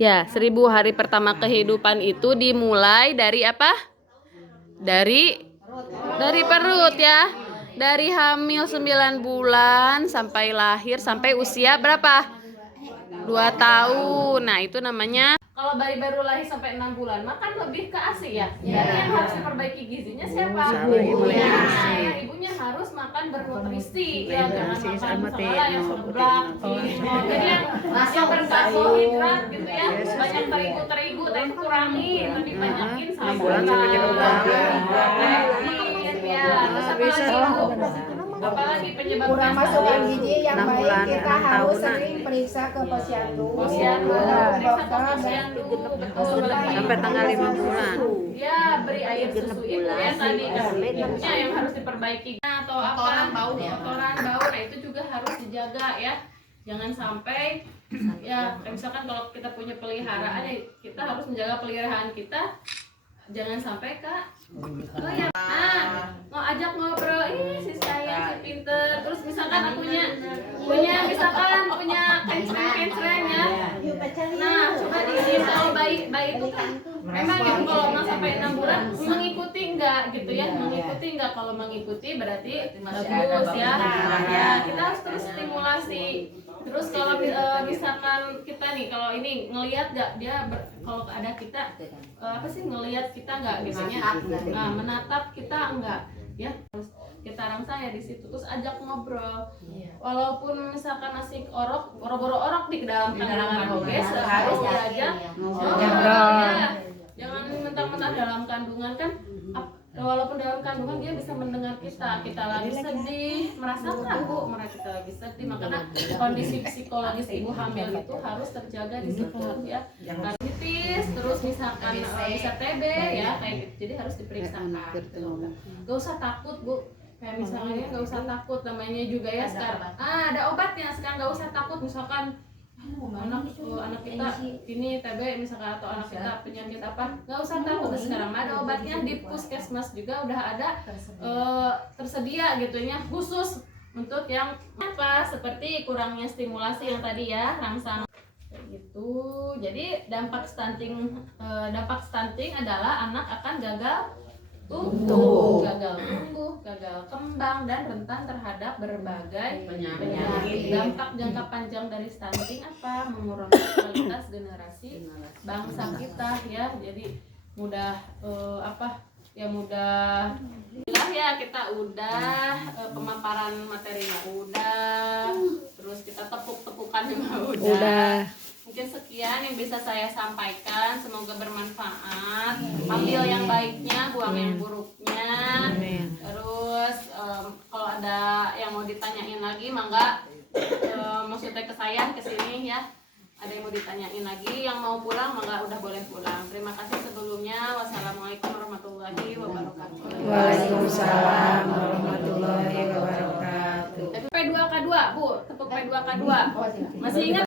Ya, 1000 hari pertama kehidupan itu dimulai dari apa? Dari perut ya. Dari hamil 9 bulan sampai lahir sampai usia berapa? 2 tahun. Nah, itu namanya kalau bayi baru lahir sampai 6 bulan makan lebih ke ASI ya. Jadi yang harus diperbaiki gizinya siapa? Ibunya. Ya, ibunya harus makan bernutrisi. Ya, jangan makan misalnya yang seblak, jadi yang berkarbohidrat gitu ya. Banyak terigu tapi kurangi, tapi banyakin sama bulan sampai 3 bulan. Ya, terus apa lagi? Apalagi penyebab kurang masukan gizi yang baik, kita harus sering periksa ke posyandu, sampai tanggal 5 bulan. Ya, beri air susu itu ya tadi ibunya yang harus diperbaiki atau apa kotoran bau, nah itu juga harus dijaga ya. Jangan sampai ya misalkan kalau kita punya peliharaan ya kita harus menjaga peliharaan kita. Jangan sampai Kak mau ajak ngobrol, ini si saya si pinter, terus misalkan akunya punya kencreng ya. Nah coba diinin kalau bayi itu kan memang gitu kalau mau sampai 6 bulan mengikuti enggak gitu ya, kalau mengikuti berarti bagus ya. Ya kita harus terus stimulasi. Terus kalau misalkan kita nih kalau ini ngelihat nggak dia kalau ada kita ngelihat kita nggak biasanya menatap kita enggak ya, terus kita rangsang ya di situ, terus ajak ngobrol. Walaupun misalkan asik orok di dalam kandungan oke harus diajak ngobrol ya. Jangan mentang-mentang dalam kandungan kan walaupun dalam kandungan dia bisa mendengar kita lagi sedih, merasakan kita lagi sedih, makanya kondisi psikologis ibu hamil itu harus terjaga di situ ya. Diabetes, terus misalkan bisa TB ya kayak gitu, jadi harus diperiksakan. Gak usah takut Bu, kayak misalnya gak usah takut, namanya juga ya sekarang ada obatnya sekarang, gak usah takut misalkan anak kita ini TB misalkan atau anak kita penyakit apa, nggak usah takut sekarang ada obatnya di puskesmas juga udah ada tersedia gitu ya khusus untuk yang apa seperti kurangnya stimulasi yang tadi ya rangsang gitu. Jadi dampak stunting adalah anak akan gagal tumbuh, gagal kembang dan rentan terhadap berbagai penyakit. Dampak jangka panjang dari stunting apa? Mengurangi kualitas generasi bangsa kita ya. Jadi mudah ya kita udah pemaparan materinya udah, terus kita tepuk-tepukan juga udah. Mungkin sekian yang bisa saya sampaikan, semoga bermanfaat. Ambil yang baiknya, buang yang buruknya. Terus kalau ada yang mau ditanyain lagi, mangga maksudnya ke saya ke sini ya. Ada yang mau ditanyain lagi, yang mau pulang mangga udah boleh pulang. Terima kasih sebelumnya. Wassalamualaikum warahmatullahi wabarakatuh. Waalaikumsalam warahmatullahi wabarakatuh. P2K2 Bu, tepuk P2K2. Masih ingat?